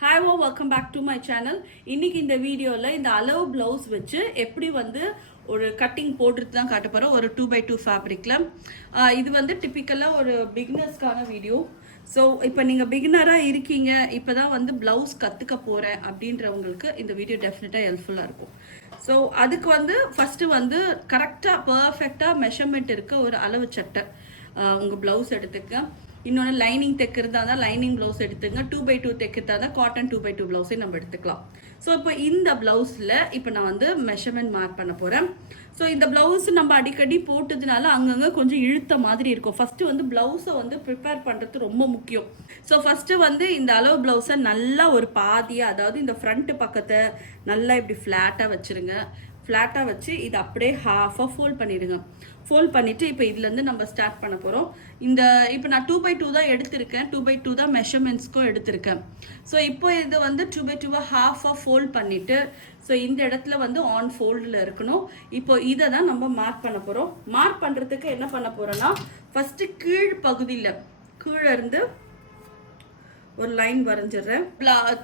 Hi welcome back to my channel. இன்னைக்கு இந்த வீடியோவில் இந்த அளவு ப்ளவுஸ் வச்சு எப்படி ஒரு கட்டிங் போட்டுட்டு தான் காட்ட போகிறோம். ஒரு 2x2 ஃபேப்ரிக்கில் இது டிப்பிக்கலாக ஒரு பிகினர்ஸ்க்கான வீடியோ. ஸோ இப்போ நீங்கள் பிகினராக இருக்கீங்க, இப்போ தான் ப்ளவுஸ் கற்றுக்க போகிறேன் அப்படின்றவங்களுக்கு இந்த வீடியோ டெஃபினட்டாக ஹெல்ப்ஃபுல்லாக இருக்கும். ஸோ அதுக்கு ஃபஸ்ட்டு கரெக்டாக பர்ஃபெக்டாக மெஷர்மெண்ட் இருக்க ஒரு அளவு சட்டை உங்கள் ப்ளவுஸ் எடுத்துக்க. இன்னொன்று லைனிங் தைக்கிறதா தான் லைனிங் ப்ளவுஸ் எடுத்துங்க. 2x2 தைக்கிறதா தான் காட்டன் 2x2 ப்ளவுஸே நம்ம எடுத்துக்கலாம். ஸோ இப்போ இந்த ப்ளவுஸில் இப்போ நான் மெஷர்மெண்ட் மார்க் பண்ண போகிறேன். ஸோ இந்த ப்ளவுஸ் நம்ம அடிக்கடி போட்டதுனால அங்கங்கே கொஞ்சம் இழுத்த மாதிரி இருக்கும். ஃபஸ்ட்டு ப்ளவுஸை ப்ரிப்பேர் பண்ணுறது ரொம்ப முக்கியம். ஸோ ஃபஸ்ட்டு இந்த அளவு ப்ளவுஸை நல்லா ஒரு பாதியாக, அதாவது இந்த ஃப்ரண்ட்டு பக்கத்தை நல்லா இப்படி ஃப்ளாட்டாக வச்சுருங்க. ஃப்ளாட்டாக வச்சு இதை அப்படியே ஹாஃபாக ஃபோல்ட் பண்ணிடுங்க. ஃபோல்ட் பண்ணிவிட்டு இப்போ இதுலேருந்து நம்ம ஸ்டார்ட் பண்ண போகிறோம். இப்போ நான் 2x2 தான் எடுத்திருக்கேன். 2x2 தான் மெஷர்மெண்ட்ஸ்க்கும் எடுத்திருக்கேன். ஸோ இப்போ இது 2x2 ஹாஃபாக ஃபோல்ட் பண்ணிவிட்டு, ஸோ இந்த இடத்துல ஆன் ஃபோல்டில் இருக்கணும். இப்போ இதை தான் நம்ம மார்க் பண்ண போகிறோம். மார்க் பண்ணுறதுக்கு என்ன பண்ண போகிறோன்னா, ஃபஸ்ட்டு கீழ் பகுதியில் கீழே இருந்து ஒரு லைன் வரைஞ்சிடுறேன்.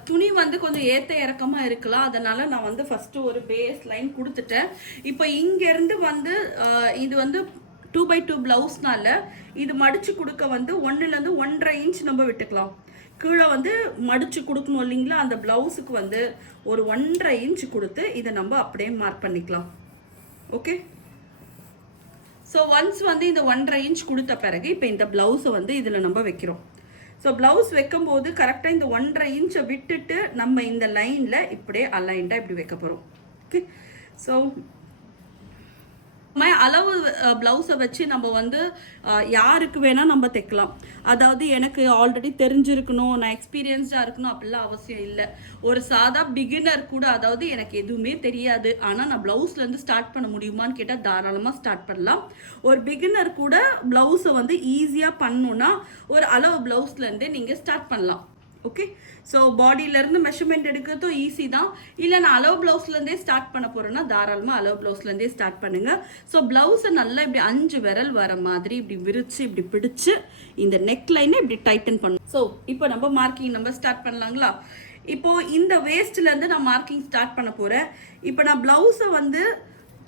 துணி கொஞ்சம் ஏற்ற இறக்கமாக இருக்கலாம், அதனால நான் ஃபஸ்ட்டு ஒரு பேஸ் லைன் கொடுத்துட்டேன். இப்போ இங்கேருந்து இது 2x2 ப்ளவுஸ்னால இது மடித்து கொடுக்க 1லேருந்து 1.5 இன்ச் நம்ம விட்டுக்கலாம். கீழே மடித்து கொடுக்கணும் இல்லைங்களா, அந்த ப்ளவுஸுக்கு ஒரு 1.5 இன்ச் கொடுத்து இதை நம்ம அப்படியே மார்க் பண்ணிக்கலாம். ஓகே, ஸோ ஒன்ஸ் இந்த 1.5 இன்ச் கொடுத்த பிறகு இப்போ இந்த ப்ளவுஸை இதில் நம்ம வைக்கிறோம். ஸோ ப்ளவுஸ் வைக்கும்போது கரெக்டாக இந்த 1.5 இன்ச்சை விட்டுட்டு நம்ம இந்த லைனில் இப்படியே அலைண்டாக இப்படி வைக்க போகிறோம். ஓகே, ஸோ அளவு ப்ளவுஸை வச்சு நம்ம யாருக்கு வேணால் நம்ம தைக்கலாம். அதாவது எனக்கு ஆல்ரெடி தெரிஞ்சிருக்கணும், நான் எக்ஸ்பீரியன்ஸ்டாக இருக்கணும் அப்படிலாம் அவசியம் இல்லை. ஒரு சாதா பிகினர் கூட, அதாவது எனக்கு எதுவுமே தெரியாது ஆனால் நான் ப்ளவுஸ்லேருந்து ஸ்டார்ட் பண்ண முடியுமான்னு கேட்டால் தாராளமாக ஸ்டார்ட் பண்ணலாம். ஒரு பிகினர் கூட ப்ளவுஸை ஈஸியாக பண்ணணுன்னா ஒரு அளவு ப்ளவுஸ்லேருந்தே நீங்கள் ஸ்டார்ட் பண்ணலாம். ஓகே, ஸோ பாடியிலேருந்து மெஷர்மெண்ட் எடுக்கிறதும் ஈஸி தான். இல்லை நான் அளவு ப்ளவுஸ்லேருந்தே ஸ்டார்ட் பண்ண போகிறேன்னா தாராளமாக அளவு ப்ளவுஸ்லேருந்தே ஸ்டார்ட் பண்ணுங்கள். ஸோ ப்ளவுஸை நல்லா இப்படி 5 விரல் வர மாதிரி இப்படி விரித்து இப்படி பிடிச்சி இந்த நெக் லைனை இப்படி டைட்டன் பண்ணணும். ஸோ இப்போ நம்ம மார்க்கிங் நம்ம ஸ்டார்ட் பண்ணலாங்களா? இப்போது இந்த வேஸ்ட்லேருந்து நான் மார்க்கிங் ஸ்டார்ட் பண்ண போகிறேன். இப்போ நான் ப்ளவுஸை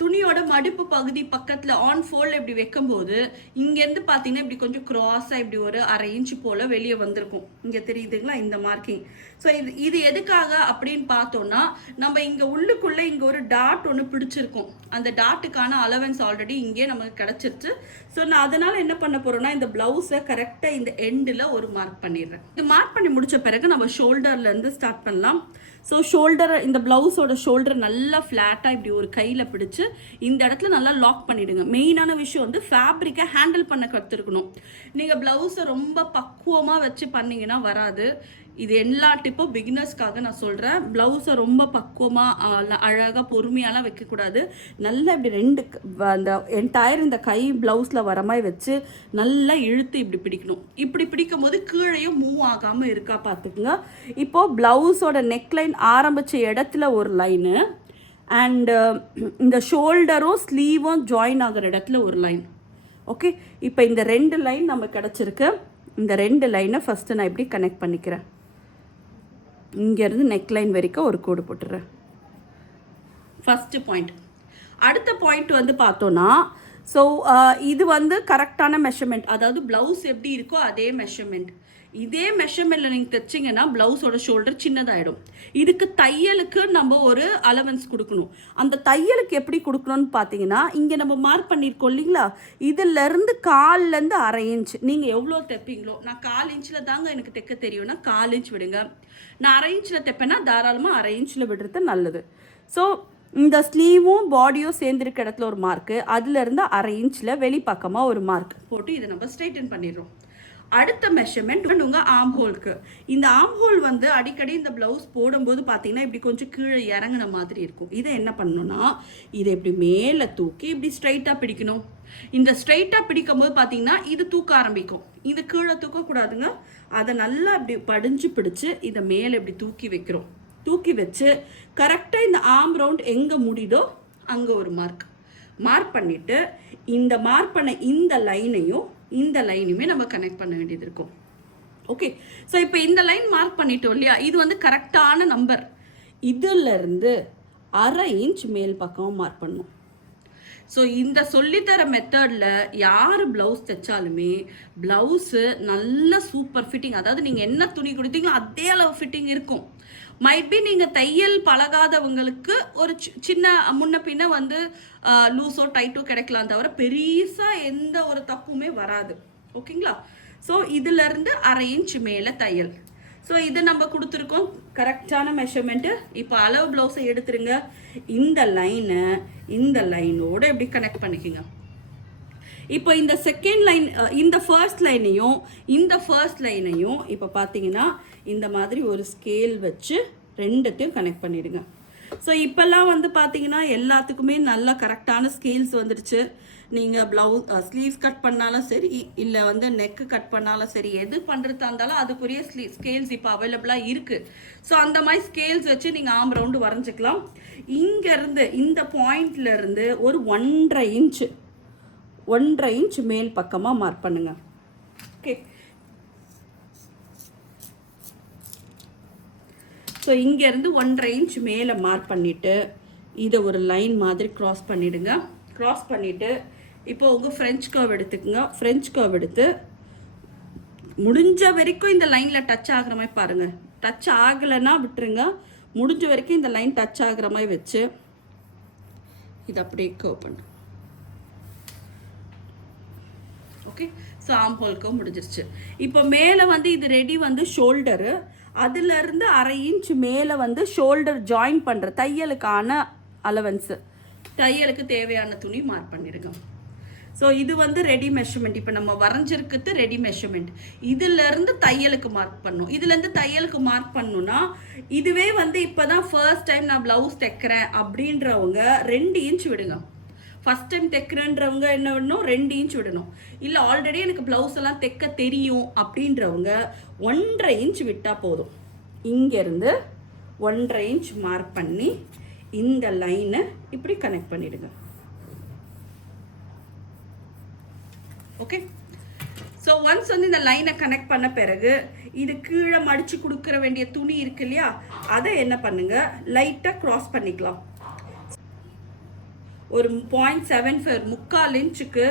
துணியோட மடிப்பு பகுதி பக்கத்தில் ஆன் ஃபோல்ட் இப்படி வைக்கும்போது இங்கேருந்து பார்த்தீங்கன்னா இப்படி கொஞ்சம் க்ராஸாக இப்படி ஒரு 1/2 இன்ச்சு போல் வெளியே வந்திருக்கும். இங்கே தெரியுதுங்களா இந்த மார்க்கிங்? ஸோ இது எதுக்காக அப்படின்னு பார்த்தோன்னா, நம்ம இங்கே உள்ளுக்குள்ளே இங்கே ஒரு டாட் ஒன்று பிடிச்சிருக்கும். அந்த டாட்டுக்கான அலவன்ஸ் ஆல்ரெடி இங்கே நமக்கு கிடச்சிருச்சு. ஸோ நான் அதனால் என்ன பண்ண போகிறோன்னா, இந்த ப்ளவுஸை கரெக்டாக இந்த எண்டில் ஒரு மார்க் பண்ணிடுறேன். இது மார்க் பண்ணி முடித்த பிறகு நம்ம ஷோல்டர்லேருந்து ஸ்டார்ட் பண்ணலாம். ஸோ ஷோல்டரை, இந்த ப்ளவுஸோட ஷோல்டரை நல்லா ஃப்ளாட்டாக இப்படி ஒரு கையில் பிடிச்சி இந்த இடத்துல நல்லா லாக் பண்ணிவிடுங்க. மெயினான விஷயம் ஃபேப்ரிக்கை ஹேண்டில் பண்ண கற்றுருக்கணும். நீங்கள் ப்ளவுஸை ரொம்ப பக்குவமாக வச்சு பண்ணிங்கன்னா வராது. இது எல்லா டிப்பும் பிகினர்ஸ்க்காக நான் சொல்கிறேன். ப்ளவுஸை ரொம்ப பக்குவமாக அழகாக பொறுமையாலாம் வைக்கக்கூடாது. நல்லா இப்படி அந்த என்டையர் இந்த கை ப்ளவுஸில் வர மாதிரி வச்சு நல்லா இழுத்து இப்படி பிடிக்கணும். இப்படி பிடிக்கும் போது கீழேயும் மூவ் ஆகாமல் இருக்கா பார்த்துக்குங்க. இப்போது ப்ளவுஸோட நெக்லைன் ஆரம்பித்த இடத்துல ஒரு லைனு, அண்டு இந்த ஷோல்டரும் ஸ்லீவும் ஜாயின் ஆகிற இடத்துல ஒரு லைன். ஓகே, இப்போ இந்த 2 லைன் நம்ம கிடச்சிருக்கு. இந்த 2 லைனை ஃபஸ்ட்டு நான் இப்படி கனெக்ட் பண்ணிக்கிறேன். இங்கேருந்து நெக்லைன் வரைக்கும் ஒரு கோடு போட்டுறேன். First point. அடுத்த பாயிண்ட் பார்த்தோன்னா, ஸோ இது கரெக்டான மெஷர்மெண்ட், அதாவது ப்ளவுஸ் எப்படி இருக்கோ அதே மெஷர்மெண்ட். இதே மெஷர்மெண்ட்டில் நீங்கள் தைச்சிங்கன்னா ப்ளவுஸோட ஷோல்டர் சின்னதாகிடும். இதுக்கு தையலுக்கு நம்ம ஒரு அலவன்ஸ் கொடுக்கணும். அந்த தையலுக்கு எப்படி கொடுக்கணும்னு பார்த்தீங்கன்னா, இங்கே நம்ம மார்க் பண்ணியிருக்கோம் இல்லைங்களா, இதிலேருந்து 1/4லேருந்து 1/2 இன்ச் நீங்கள் எவ்வளோ தைப்பீங்களோ, நான் 1/4 இன்ச்சில் தாங்க எனக்கு தைக்க தெரியும்னா 1/4 இன்ச் விடுங்க. நான் 1/2 இன்ச்சில் தைப்பேன்னா தாராளமாக 1/2 இன்ச்சில் விடுறது நல்லது. ஸோ இந்த ஸ்லீவும் பாடியும் சேர்ந்துருக்க இடத்துல ஒரு மார்க்கு, அதுலேருந்து 1/2 இன்ச்சில் வெளிப்பக்கமாக ஒரு மார்க் போட்டு இதை நம்ம ஸ்ட்ரைட்டன் பண்ணிடுறோம். அடுத்த மெஷர்மெண்ட் உங்கள் ஆம் ஹோலுக்கு. இந்த ஆம் ஹோல் அடிக்கடி இந்த ப்ளவுஸ் போடும்போது பார்த்தீங்கன்னா இப்படி கொஞ்சம் கீழே இறங்கின மாதிரி இருக்கும். இதை என்ன பண்ணணும்னா, இதை இப்படி மேலே தூக்கி இப்படி ஸ்ட்ரைட்டாக பிடிக்கணும். இந்த ஸ்ட்ரைட்டாக பிடிக்கும் போது பார்த்தீங்கன்னா இது தூக்க ஆரம்பிக்கும். இது கீழே தூக்கக்கூடாதுங்க. அதை நல்லா இப்படி படிஞ்சு பிடிச்சி இதை மேலே இப்படி தூக்கி வைக்கிறோம். தூக்கி வச்சு கரெக்டாக இந்த ஆம் ரவுண்ட் எங்கே முடியுதோ அங்கே ஒரு மார்க் பண்ணிவிட்டு, இந்த மார்க் பண்ண இந்த லைனையும் இந்த லைனுமே நம்ம கனெக்ட் பண்ண வேண்டியது இருக்கும். ஓகே. ஸோ இப்போ இந்த லைன் மார்க் பண்ணிட்டோம் இல்லையா, இது வந்து கரெக்டான நம்பர். இதிலிருந்து 1/2 இன்ச் மேல் பக்கம் மார்க் பண்ணும். ஸோ இந்த சொல்லித்தர மெத்தடில் யார் ப்ளவுஸ் தைச்சாலுமே ப்ளவுஸு நல்ல சூப்பர் ஃபிட்டிங், அதாவது நீங்கள் என்ன துணி கொடுத்தீங்களோ அதே அளவு ஃபிட்டிங் இருக்கும். மைட் பி நீங்கள் தையல் பழகாதவங்களுக்கு ஒரு சின்ன முன்ன பின்ன வந்து லூஸோ டைட்டோ கிடைக்கலாம், தவிர பெருசாக எந்த ஒரு தப்புமே வராது. ஓகேங்களா? ஸோ இதிலேருந்து 1/2 இன்ச் மேலே தையல். ஸோ இது நம்ம கொடுத்துருக்கோம் கரெக்டான மெஷர்மெண்ட்டு. இப்போ அளவு ப்ளவுஸை எடுத்துருங்க. இந்த லைனை இந்த லைனோடு எப்படி கனெக்ட் பண்ணிக்கோங்க. இப்போ இந்த செகண்ட் லைன், இந்த ஃபர்ஸ்ட் லைனையும் இந்த ஃபர்ஸ்ட் லைனையும் இப்போ பார்த்தீங்கன்னா இந்த மாதிரி ஒரு ஸ்கேல் வச்சு ரெண்டுத்தையும் கனெக்ட் பண்ணிடுங்க. ஸோ இப்போல்லாம் வந்து பார்த்தீங்கன்னா எல்லாத்துக்குமே நல்ல கரெக்டான ஸ்கேல்ஸ் வந்துடுச்சு. நீங்கள் ஸ்லீவ்ஸ் கட் பண்ணாலும் சரி, இல்லை வந்து நெக்கு கட் பண்ணாலும் சரி, எது பண்ணுறதா இருந்தாலும் அதுக்குரிய ஸ்கேல்ஸ் இப்போ அவைலபிளாக இருக்குது. ஸோ அந்த மாதிரி ஸ்கேல்ஸ் வச்சு நீங்கள் ஆம் ரவுண்டு வரைஞ்சிக்கலாம். இங்கேருந்து இந்த பாயிண்ட்லேருந்து ஒரு 1.5 இன்ச் மேல் பக்கமாக மார்க் பண்ணுங்க. ஓகே. ஸோ இங்கேருந்து 1.5 இன்ச் மேலே மார்க் பண்ணிவிட்டு இதை ஒரு லைன் மாதிரி க்ராஸ் பண்ணிவிடுங்க. க்ராஸ் பண்ணிவிட்டு இப்போ உங்கள் ஃப்ரெஞ்ச் கர்வ் எடுத்துக்கோங்க. ஃப்ரெஞ்ச் கர்வ் எடுத்து முடிஞ்ச வரைக்கும் இந்த லைனில் டச் ஆகிற மாதிரி பாருங்கள். டச் ஆகலைன்னா விட்டுருங்க. முடிஞ்ச வரைக்கும் இந்த லைன் டச் ஆகிற மாதிரி வச்சு இது அப்படியே கர்வ் பண்ணு. ஓகே. ஸோ ஆம் ஹோல்க்கு முடிஞ்சிருச்சு. இப்போ மேலே வந்து இது ரெடி வந்து ஷோல்டரு, அதுலேருந்து 1/2 இன்ச் மேலே வந்து ஷோல்டர் ஜாயின் பண்ணுற தையலுக்கான அலவன்ஸு, தையலுக்கு தேவையான துணி மார்க் பண்ணிடுங்க. ஸோ இது வந்து ரெடி மெஷர்மெண்ட். இப்போ நம்ம வரைஞ்சிருக்கிறது ரெடி மெஷர்மெண்ட். இதுலேருந்து தையலுக்கு மார்க் பண்ணணும். இதுலேருந்து தையலுக்கு மார்க் பண்ணணும்னா இதுவே வந்து இப்போ தான் ஃபர்ஸ்ட் டைம் நான் ப்ளவுஸ் தைக்கிறேன் அப்படின்றவங்க 2 இன்ச் விடுங்க. ஃபஸ்ட் டைம் தைக்கிறேன்றவங்க என்ன விடணும், 2 இன்ச் விடணும். இல்லை ஆல்ரெடி எனக்கு ப்ளவுஸ் எல்லாம் தைக்க தெரியும் அப்படின்றவங்க 1.5 இன்ச் விட்டால் போதும். இங்கேருந்து 1.5 இன்ச் மார்க் பண்ணி இந்த லைனை இப்படி கனெக்ட் பண்ணிடுங்க. ஓகே. ஸோ ஒன்ஸ் வந்து இந்த லைனை கனெக்ட் பண்ண பிறகு இது கீழே மடித்து கொடுக்குற வேண்டிய துணி இருக்கு இல்லையா, அதை என்ன பண்ணுங்க, லைட்டாக க்ராஸ் பண்ணிக்கலாம். ஒரு 0.75 3/4 இன்ச்சுக்கு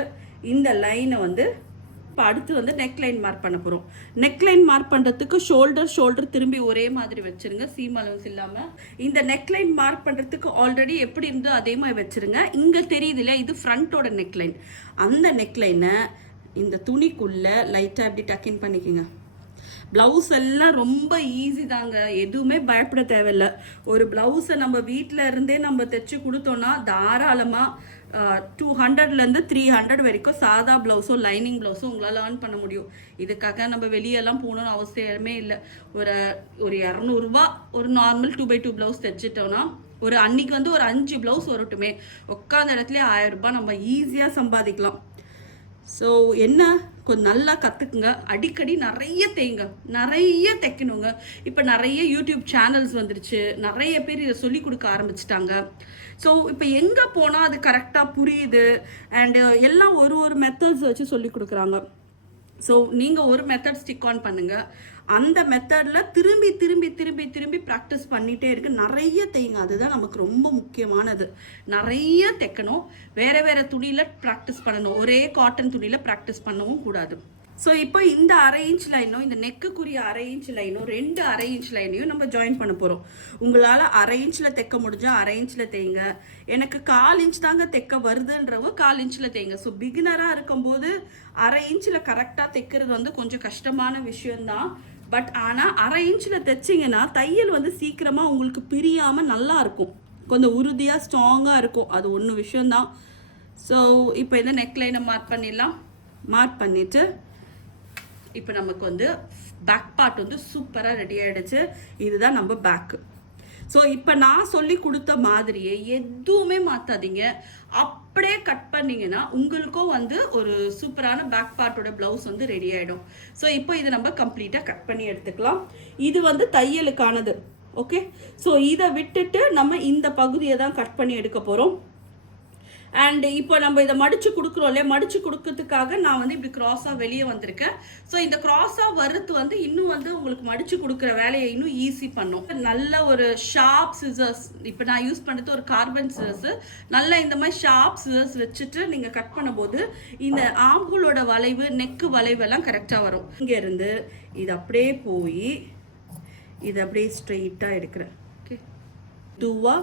இந்த லைனை வந்து இப்போ அடுத்து வந்து நெக் லைன் மார்க் பண்ண போகிறோம். நெக் லைன் மார்க் பண்ணுறதுக்கு ஷோல்டர் திரும்பி ஒரே மாதிரி வச்சுருங்க, சீம் அலவன்ஸ் இல்லாமல். இந்த நெக் லைன் மார்க் பண்ணுறதுக்கு ஆல்ரெடி எப்படி இருந்தோ அதே மாதிரி வச்சுருங்க. இங்கே தெரியுது இல்லையா, இது ஃப்ரண்ட்டோட நெக் லைன். அந்த நெக் லைனை இந்த துணிக்குள்ளே லைட்டாக இப்படி டக்கின் பண்ணிக்கோங்க. ப்ளவுஸ் எல்லாம் ரொம்ப ஈஸி தாங்க, எதுவுமே பயப்பட தேவையில்லை. ஒரு ப்ளவுஸை நம்ம வீட்டில் இருந்தே நம்ம தைச்சி கொடுத்தோன்னா தாராளமாக 200லேருந்து 300 வரைக்கும் சாதா ப்ளவுஸும் லைனிங் ப்ளவுஸும் உங்களால் ஏர்ன் பண்ண முடியும். இதுக்காக நம்ம வெளியெல்லாம் போகணுன்னு அவசியமே இல்லை. ஒரு 200 ஒரு நார்மல் 2x2 ப்ளவுஸ் தைச்சிட்டோன்னா ஒரு அன்னைக்கு வந்து ஒரு 5 ப்ளவுஸ் வரட்டுமே, உட்காந்த இடத்துல 1000 ரூபாய் நம்ம ஈஸியாக சம்பாதிக்கலாம். ஸோ என்ன, கொஞ்சம் நல்லா கற்றுக்குங்க. அடிக்கடி நிறைய தைக்கணுங்க. இப்போ நிறைய யூடியூப் சேனல்ஸ் வந்துருச்சு, நிறைய பேர் இதை சொல்லி கொடுக்க ஆரம்பிச்சிட்டாங்க. ஸோ இப்போ எங்கே போனால் அது கரெக்டாக புரியுது. அண்டு எல்லாம் ஒரு மெத்தட்ஸ் வச்சு சொல்லி கொடுக்குறாங்க. ஸோ நீங்கள் ஒரு மெத்தட் ஸ்டிக் ஆன் பண்ணுங்கள். அந்த மெத்தடில் திரும்பி ப்ராக்டிஸ் பண்ணிகிட்டே இருக்கு. நிறைய தைங்க, அதுதான் நமக்கு ரொம்ப முக்கியமானது. நிறைய தைக்கணும், வேறு துணியில் ப்ராக்டிஸ் பண்ணணும், ஒரே காட்டன் துணியில் ப்ராக்டிஸ் பண்ணவும் கூடாது. ஸோ இப்போ இந்த 1/2 இன்ச் லைனும் இந்த நெக்குக்குரிய 1/2 இன்ச் லைனும் 2 1/2 இன்ச் லைனையும் நம்ம ஜாயின் பண்ண போகிறோம். உங்களால் 1/2 இன்ச்சில் தைக்க முடிஞ்சால் 1/2 இன்ச்சில் தைங்க. எனக்கு 1/4 இன்ச் தாங்க தைக்க வருதுன்றவங்க 1/4 இன்ச்சில் தைங்க. ஸோ பிகினராக இருக்கும்போது 1/2 இன்ச்சில் கரெக்டாக தைக்கிறது வந்து கொஞ்சம் கஷ்டமான விஷயம்தான். பட் ஆனால் 1/2 இன்ச்சில் தைச்சிங்கன்னா தையல் வந்து சீக்கிரமாக உங்களுக்கு பிரியாமல் நல்லா இருக்கும், கொஞ்சம் உறுதியாக ஸ்ட்ராங்காக இருக்கும். அது ஒன்று விஷயந்தான். ஸோ இப்போ இந்த நெக் லைனை மார்க் பண்ணிடலாம். மார்க் பண்ணிவிட்டு இப்போ நமக்கு வந்து பேக் பார்ட் வந்து சூப்பராக ரெடி ஆகிடுச்சு. இதுதான் நம்ம பேக்கு. ஸோ இப்போ நான் சொல்லி கொடுத்த மாதிரியே எதுவுமே மாற்றாதீங்க, அப்படியே கட் பண்ணிங்கன்னா உங்களுக்கும் வந்து ஒரு சூப்பரான பேக் பார்ட்டோட ப்ளவுஸ் வந்து ரெடி ஆகிடும். ஸோ இப்போ இதை நம்ம கம்ப்ளீட்டாக கட் பண்ணி எடுத்துக்கலாம். இது வந்து தையலுக்கானது. ஓகே. ஸோ இதை விட்டுட்டு நம்ம இந்த பகுதியை தான் கட் பண்ணி எடுக்க போகிறோம். அண்ட் இப்போ நம்ம இதை மடிச்சு கொடுக்குறோம் இல்லையா, மடிச்சு கொடுக்கறதுக்காக நான் வந்து இப்படி கிராஸாக வெளியே வந்திருக்கேன். ஸோ இந்த கிராஸாக வர்றது வந்து இன்னும் வந்து உங்களுக்கு மடிச்சு கொடுக்குற வேலையை இன்னும் ஈஸி பண்ணும். நல்ல ஒரு ஷார்ப் சிசர்ஸ், இப்போ நான் யூஸ் பண்ணுறது ஒரு கார்பன் சிசர்ஸ், நல்ல இந்த மாதிரி ஷார்ப் சிசர்ஸ் வச்சுட்டு நீங்கள் கட் பண்ணும்போது இந்த ஆம்பூலோட வளைவு, நெக்கு வளைவெல்லாம் கரெக்டாக வரும். இங்கேருந்து இது அப்படியே போய் இது அப்படியே ஸ்ட்ரெயிட்டாக எடுக்கிறேன். ஓகே, டூவாக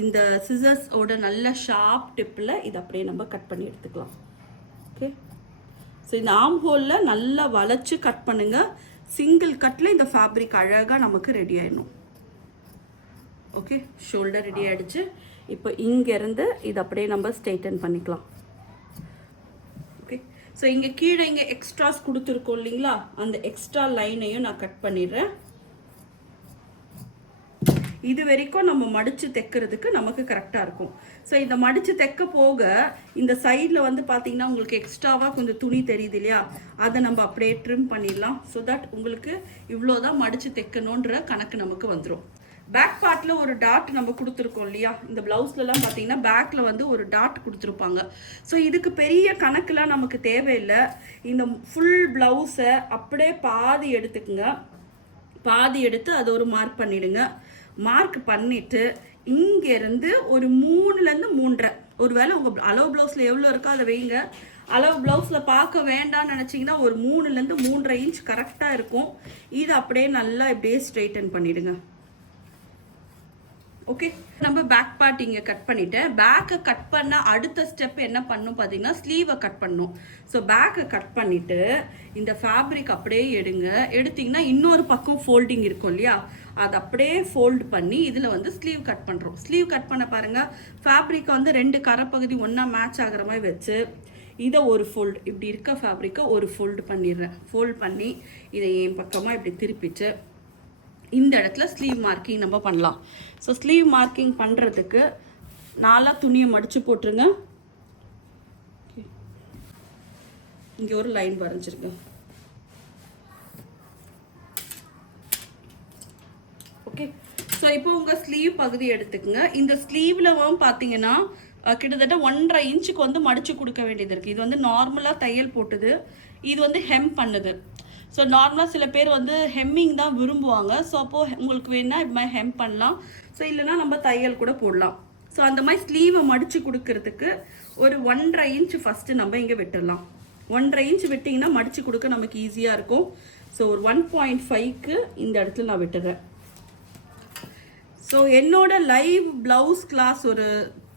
இந்த சிசர்ஸோட நல்ல ஷார்ப் டிப்பில் இதை அப்படியே நம்ம கட் பண்ணி எடுத்துக்கலாம். ஓகே, ஸோ இந்த ஆம் ஹோலில் நல்லா வளைச்சி கட் பண்ணுங்கள். சிங்கிள் கட்டில் இந்த ஃபேப்ரிக் அழகாக நமக்கு ரெடி ஆகிடணும். ஓகே, ஷோல்டர் ரெடி ஆகிடுச்சு. இப்போ இங்கேருந்து இதை அப்படியே நம்ம ஸ்ட்ரெயிட்டன் பண்ணிக்கலாம். ஓகே, ஸோ இங்கே கீழே இங்கே எக்ஸ்ட்ராஸ் கொடுத்துருக்கோம் இல்லைங்களா, அந்த எக்ஸ்ட்ரா லைனையும் நான் கட் பண்ணிடுறேன். இது வரைக்கும் நம்ம மடித்து தைக்கிறதுக்கு நமக்கு கரெக்டாக இருக்கும். ஸோ இந்த மடித்து தைக்க போக இந்த சைடில் வந்து பார்த்திங்கன்னா உங்களுக்கு எக்ஸ்ட்ராவாக கொஞ்சம் துணி தெரியுது இல்லையா, அதை நம்ம அப்படியே ட்ரிம் பண்ணிடலாம். ஸோ தட் உங்களுக்கு இவ்வளோ தான் மடித்து தைக்கணுன்ற கணக்கு நமக்கு வந்துடும். பேக் பார்ட்டில் ஒரு டாட் நம்ம கொடுத்துருக்கோம் இல்லையா, இந்த ப்ளவுஸ்லலாம் பார்த்தீங்கன்னா பேக்கில் வந்து ஒரு டாட் கொடுத்துருப்பாங்க. ஸோ இதுக்கு பெரிய கணக்கெலாம் நமக்கு தேவையில்லை. இந்த ஃபுல் ப்ளவுஸை அப்படியே பாதி எடுத்துக்குங்க. பாதி எடுத்து அதை ஒரு மார்க் பண்ணிவிடுங்க. மார்க் பண்ணிவிட்டு இங்கேருந்து ஒரு 3லேருந்து 3.5, ஒருவேளை உங்கள் அளவு ப்ளவுஸில் எவ்வளோ இருக்கோ அதை வைங்க. அளவு ப்ளவுஸில் பார்க்க வேண்டாம்னு நினச்சிங்கன்னா ஒரு 3லேருந்து 3.5 இன்ச் கரெக்டாக இருக்கும். இது அப்படியே நல்லா இப்படியே ஸ்ட்ரெயிட்டன் பண்ணிவிடுங்க. ஓகே, நம்ம பேக் பார்ட் இங்கே கட் பண்ணிவிட்டேன். பேக்கை கட் பண்ண அடுத்த ஸ்டெப் என்ன பண்ணும் பார்த்தீங்கன்னா ஸ்லீவை கட் பண்ணணும். ஸோ பேக்கை கட் பண்ணிவிட்டு இந்த ஃபேப்ரிக் அப்படியே எடுத்திங்கன்னா இன்னொரு பக்கம் ஃபோல்டிங் இருக்கும் இல்லையா, அதை அப்படியே ஃபோல்டு பண்ணி இதில் வந்து ஸ்லீவ் கட் பண்ணுறோம். ஸ்லீவ் கட் பண்ண பாருங்கள், ஃபேப்ரிக்கை வந்து 2 கரைப்பகுதி ஒன்றா மேட்ச் ஆகிற மாதிரி வச்சு இதை ஒரு ஃபோல்டு, இப்படி இருக்க ஃபேப்ரிக்கை ஒரு ஃபோல்டு பண்ணிடுறேன். ஃபோல்ட் பண்ணி இதை என் பக்கமாக இப்படி திருப்பிச்சு இந்த இடத்துல ஸ்லீவ் மார்க்கிங் நம்ம பண்ணலாம். ஸோ ஸ்லீவ் மார்க்கிங் பண்ணுறதுக்கு நாலா துணியை மடித்து போட்டுருங்க. இங்கே ஒரு லைன் வரைஞ்சிருக்கேன். ஓகே, ஸோ இப்போ உங்கள் ஸ்லீவ் பகுதி எடுத்துக்கோங்க. இந்த ஸ்லீவில் பார்த்தீங்கன்னா கிட்டத்தட்ட 1.5 இன்ச்சுக்கு வந்து மடித்து கொடுக்க வேண்டியது இருக்குது. இது வந்து நார்மலாக தையல் போட்டுது, இது வந்து ஹெம் பண்ணுது. ஸோ நார்மலாக சில பேர் வந்து ஹெம்மிங் தான் விரும்புவாங்க. ஸோ அப்போது உங்களுக்கு வேணால் இது மாதிரி ஹெம் பண்ணலாம். ஸோ இல்லைனா நம்ம தையல் கூட போடலாம். ஸோ அந்த மாதிரி ஸ்லீவை மடித்து கொடுக்கறதுக்கு ஒரு 1.5 இன்ச் ஃபஸ்ட்டு நம்ம இங்கே விட்டுடலாம். 1.5 இன்ச் விட்டிங்கன்னா மடித்து கொடுக்க நமக்கு ஈஸியாக இருக்கும். ஸோ ஒரு 1.5க்கு இந்த இடத்துல நான் விட்டுறேன். ஸோ என்னோட லைவ் ப்ளவுஸ் கிளாஸ் ஒரு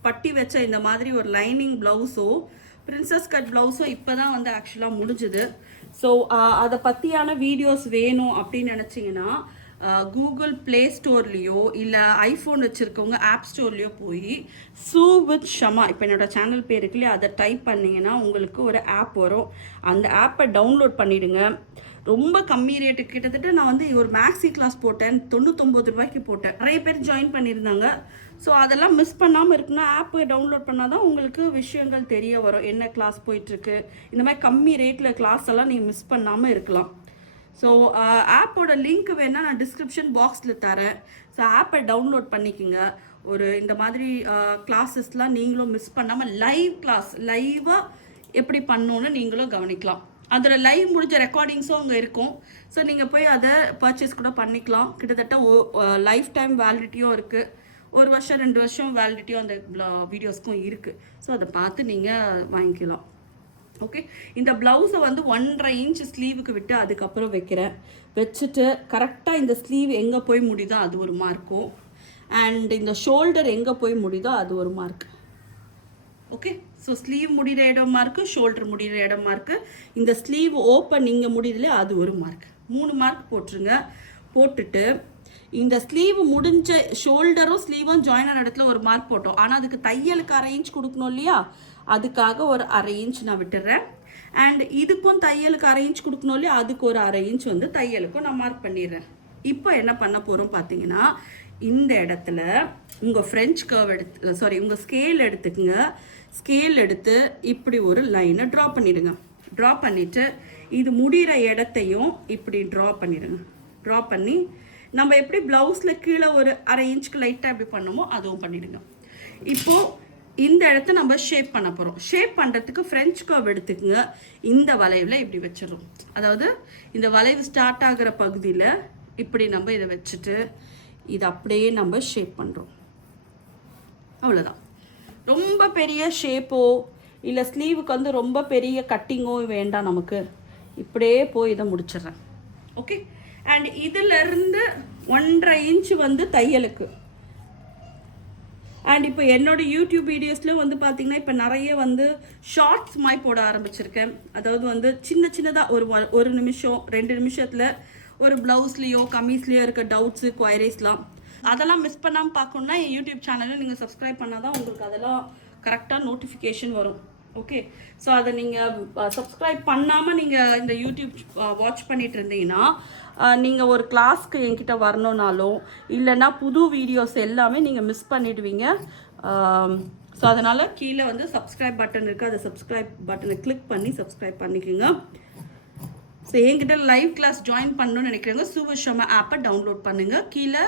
பட்டி வச்ச இந்த மாதிரி ஒரு லைனிங் ப்ளவுஸோ பிரின்சஸ் கட் ப்ளவுஸோ இப்போ தான் வந்து ஆக்சுவலாக முடிஞ்சுது. ஸோ அதை பற்றியான வீடியோஸ் வேணும் அப்படின்னு நினச்சிங்கன்னா கூகுள் ப்ளே ஸ்டோர்லேயோ இல்லை ஐஃபோன் வச்சுருக்கவங்க ஆப் ஸ்டோர்லேயோ போய் சூ வித் ஷமா, இப்போ என்னோடய சேனல் பேர் இருக்கு இல்லையா, அதை டைப் பண்ணிங்கன்னா உங்களுக்கு ஒரு ஆப் வரும். அந்த ஆப்பை டவுன்லோட் பண்ணிவிடுங்க. ரொம்ப கம்மி ரேட்டு, கிட்டத்தட்ட நான் வந்து ஒரு மேக்ஸி கிளாஸ் போட்டேன், 99 ரூபாய்க்கு போட்டேன். நிறைய பேர் ஜாயின் பண்ணியிருந்தாங்க. ஸோ அதெல்லாம் மிஸ் பண்ணாமல் இருக்குன்னா ஆப்பை டவுன்லோட் பண்ணால் தான் உங்களுக்கு விஷயங்கள் தெரிய வரும், என்ன கிளாஸ் போயிட்டுருக்கு. இந்த மாதிரி கம்மி ரேட்டில் கிளாஸ் எல்லாம் நீங்கள் மிஸ் பண்ணாமல் இருக்கலாம். ஸோ ஆப்போட லிங்க் வேணால் நான் டிஸ்கிரிப்ஷன் பாக்ஸில் தரேன். ஸோ ஆப்பை டவுன்லோட் பண்ணிக்கோங்க. ஒரு இந்த மாதிரி கிளாஸஸ்லாம் நீங்களும் மிஸ் பண்ணாமல் லைவ் கிளாஸ் லைவாக எப்படி பண்ணணுன்னு நீங்களும் கவனிக்கலாம். அதில் லைவ் முடிஞ்ச ரெக்கார்டிங்ஸும் அங்கே இருக்கும். ஸோ நீங்கள் போய் அதை பர்ச்சேஸ் கூட பண்ணிக்கலாம். கிட்டத்தட்ட லைஃப் டைம் வேலிடிட்டியும் இருக்குது. 1 வருஷம் 2 வருஷம் வேலிடிட்டியும் அந்த வீடியோஸ்க்கும் இருக்குது. ஸோ அதை பார்த்து நீங்கள் வாங்கிக்கலாம். ஓகே, இந்த ப்ளவுஸை வந்து 1.5 இன்ச் ஸ்லீவுக்கு விட்டு அதுக்கப்புறம் வைக்கிறேன். வச்சுட்டு கரெக்டாக இந்த ஸ்லீவ் எங்கே போய் முடியுதோ அது ஒரு மார்க்கும், அண்ட் இந்த ஷோல்டர் எங்கே போய் முடியுதோ அது ஒரு மார்க். ஓகே, ஸோ ஸ்லீவ் முடிகிற இடம் மார்க்கு, ஷோல்டர் முடிகிற இடம் மார்க்கு, இந்த ஸ்லீவ் ஓப்பன் இங்கே முடியுதுல அது ஒரு மார்க். 3 மார்க் போட்டுருங்க. போட்டுட்டு இந்த ஸ்லீவ் முடிஞ்ச ஷோல்டரும் ஸ்லீவும் ஜாயின் ஆன இடத்துல ஒரு மார்க் போட்டோம். ஆனால் அதுக்கு தையலுக்கு 1/2 இன்ச் கொடுக்கணும் இல்லையா, அதுக்காக ஒரு 1/2 இன்ச் நான் விட்டுறேன். அண்ட் இதுக்கும் தையலுக்கு 1/2 இன்ச் கொடுக்கணும் இல்லையா, அதுக்கு ஒரு 1/2 இன்ச் வந்து தையலுக்கும் நான் மார்க் பண்ணிடுறேன். இப்போ என்ன பண்ண போகிறோம் பார்த்தீங்கன்னா, இந்த இடத்துல உங்கள் ஃப்ரெஞ்ச் கர்வ் உங்கள் ஸ்கேல் எடுத்துக்குங்க. ஸ்கேல் எடுத்து இப்படி ஒரு லைனை ட்ரா பண்ணிவிடுங்க. ட்ரா பண்ணிவிட்டு இது முடிகிற இடத்தையும் இப்படி ட்ரா பண்ணிவிடுங்க. ட்ரா பண்ணி நம்ம எப்படி ப்ளவுஸில் கீழே ஒரு 1/2 இன்ச்சுக்கு லைட்டாக எப்படி பண்ணோமோ அதுவும் பண்ணிவிடுங்க. இப்போது இந்த இடத்த நம்ம ஷேப் பண்ண போகிறோம். ஷேப் பண்ணுறதுக்கு ஃப்ரெஞ்ச் கர்வ் எடுத்துக்கோங்க. இந்த வளைவில் இப்படி வச்சிடறோம். அதாவது இந்த வளைவு ஸ்டார்ட் ஆகிற பகுதியில் இப்படி நம்ம இதை வச்சுட்டு இதை அப்படியே நம்ம ஷேப் பண்ணுறோம். அவ்வளோதான். ரொம்ப பெரிய ஷேப்போ இல்லை ஸ்லீவுக்கு வந்து ரொம்ப பெரிய கட்டிங்கோ வேண்டாம் நமக்கு. இப்படியே போய் இதை முடிச்சிடுறேன். ஓகே. அண்ட் இதிலிருந்து 1.5 இன்ச் வந்து தையலுக்கு. அண்ட் இப்போ என்னோட யூடியூப் வீடியோஸ்லையும் வந்து பார்த்தீங்கன்னா இப்போ நிறைய வந்து ஷார்ட்ஸ் மாதிரி போட ஆரம்பிச்சிருக்கேன். அதாவது வந்து சின்ன சின்னதாக ஒரு நிமிஷம் 2 நிமிஷத்தில் ஒரு ப்ளவுஸ்லேயோ கமீஸ்லேயோ இருக்க டவுட்ஸு குவைரிஸ்லாம் அதெல்லாம் மிஸ் பண்ணாமல் பார்க்கணுன்னா என் யூடியூப் சேனலில் நீங்கள் சப்ஸ்கிரைப் பண்ணால் தான் உங்களுக்கு அதெல்லாம் கரெக்டாக நோட்டிஃபிகேஷன் வரும். ஓகே. ஸோ அதை நீங்கள் சப்ஸ்கிரைப் பண்ணாமல் நீங்கள் இந்த யூடியூப் வாட்ச் பண்ணிட்டு இருந்தீங்கன்னா நீங்கள் ஒரு கிளாஸ்க்கு என்கிட்ட வரணுன்னாலும் இல்லைன்னா புது வீடியோஸ் எல்லாமே நீங்கள் மிஸ் பண்ணிடுவீங்க. ஸோ அதனால் கீழே வந்து சப்ஸ்கிரைப் பட்டன் இருக்குது. அதை சப்ஸ்கிரைப் பட்டனை கிளிக் பண்ணி சப்ஸ்கிரைப் பண்ணிக்கோங்க. ஸோ என்கிட்ட லைவ் கிளாஸ் ஜாயின் பண்ணணும்னு நினைக்கிறவங்க சூவர்ஷமா ஆப்பை டவுன்லோட் பண்ணுங்கள். கீழே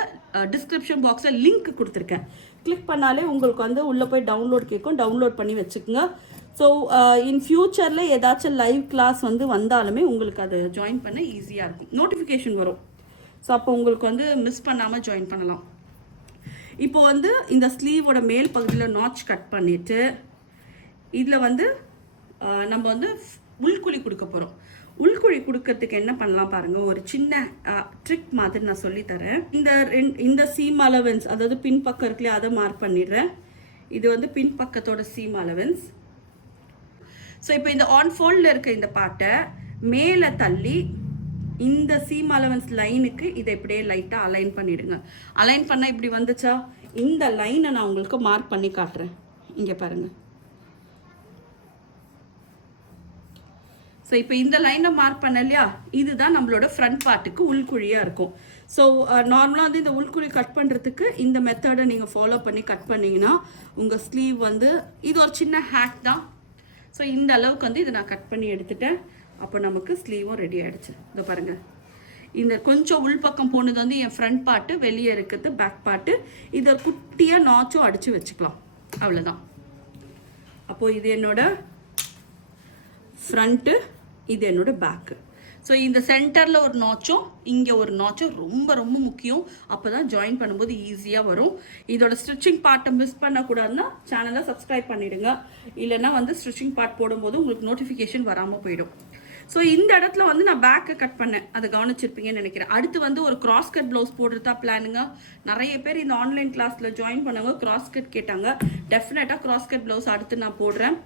டிஸ்கிரிப்ஷன் பாக்ஸில் லிங்க் கொடுத்துருக்கேன். கிளிக் பண்ணாலே உங்களுக்கு வந்து உள்ளே போய் டவுன்லோட் கேட்கும். டவுன்லோட் பண்ணி வச்சுக்கோங்க. ஸோ இன் ஃப்யூச்சரில் ஏதாச்சும் லைவ் கிளாஸ் வந்து வந்தாலுமே உங்களுக்கு அது ஜாயின் பண்ண ஈஸியாக இருக்கும். நோட்டிஃபிகேஷன் வரும். ஸோ அப்போ உங்களுக்கு வந்து மிஸ் பண்ணாமல் ஜாயின் பண்ணலாம். இப்போ வந்து இந்த ஸ்லீவோட மேல் பகுதியில் நாட்ச் கட் பண்ணிவிட்டு இதில் வந்து நம்ம வந்து உள்குழி கொடுக்க போகிறோம். உள்குழி கொடுக்கறதுக்கு என்ன பண்ணலாம் பாருங்கள். ஒரு சின்ன ட்ரிக் மாதிரி நான் சொல்லித்தரேன். இந்த சீம் அலவன்ஸ் அதாவது பின்பக்கம் இருக்குல்லையே அதை மார்க் பண்ணிடுறேன். இது வந்து பின்பக்கத்தோட சீம் அலவன்ஸ். ஸோ இப்போ இந்த ஆன் ஃபோல்டில் இருக்க இந்த பாட்டை மேலே தள்ளி இந்த சீம் அலவன்ஸ் லைனுக்கு இதை இப்படியே லைட்டாக அலைன் பண்ணிவிடுங்க. அலைன் பண்ணால் இப்படி வந்துச்சா? இந்த லைனை நான் உங்களுக்கு மார்க் பண்ணி காட்டுறேன். இங்கே பாருங்கள். ஸோ இப்போ இந்த லைனை மார்க் பண்ண இல்லையா, இதுதான் நம்மளோட ஃப்ரண்ட் பார்ட்டுக்கு உள்குழியாக இருக்கும். ஸோ நார்மலாக வந்து இந்த உள்குழி கட் பண்ணுறதுக்கு இந்த மெத்தடை நீங்கள் ஃபாலோ பண்ணி கட் பண்ணிங்கன்னா உங்கள் ஸ்லீவ் வந்து இது ஒரு சின்ன ஹேக் தான். ஸோ இந்த அளவுக்கு வந்து இதை நான் கட் பண்ணி எடுத்துட்டேன். அப்போ நமக்கு ஸ்லீவும் ரெடி ஆகிடுச்சு. இதை பாருங்கள். இந்த கொஞ்சம் உள்பக்கம் போனது வந்து என் ஃப்ரண்ட் பார்ட்டு, வெளியே இருக்கிறது பேக் பார்ட்டு. இதை குட்டியாக நாச்சும் அடித்து வச்சுக்கலாம். அவ்வளோதான். அப்போது இது என்னோட ஃப்ரண்ட்டு, இது என்னோட பேக்கு. ஸோ இந்த சென்டரில் ஒரு நாச்சும் இங்கே ஒரு நாச்சும் ரொம்ப ரொம்ப முக்கியம். அப்போ தான் ஜாயின் பண்ணும்போது ஈஸியாக வரும். இதோட ஸ்டிச்சிங் பார்ட்டை மிஸ் பண்ணக்கூடாதுன்னா சேனலை சப்ஸ்கிரைப் பண்ணிவிடுங்க. இல்லைன்னா வந்து ஸ்டிச்சிங் பார்ட் போடும்போது உங்களுக்கு நோட்டிஃபிகேஷன் வராமல் போயிடும். ஸோ இந்த இடத்துல வந்து நான் பேக்கை கட் பண்ணேன். அதை கவனிச்சிருப்பீங்கன்னு நினைக்கிறேன். அடுத்து வந்து ஒரு கிராஸ் கட் ப்ளவுஸ் போடுறதா பிளானுங்க. நிறைய பேர் இந்த ஆன்லைன் கிளாஸில் ஜாயின் பண்ணவங்க கிராஸ் கட் கேட்டாங்க. டெஃபினட்டாக கிராஸ் கட் ப்ளவுஸ் அடுத்து நான் போடுறேன்.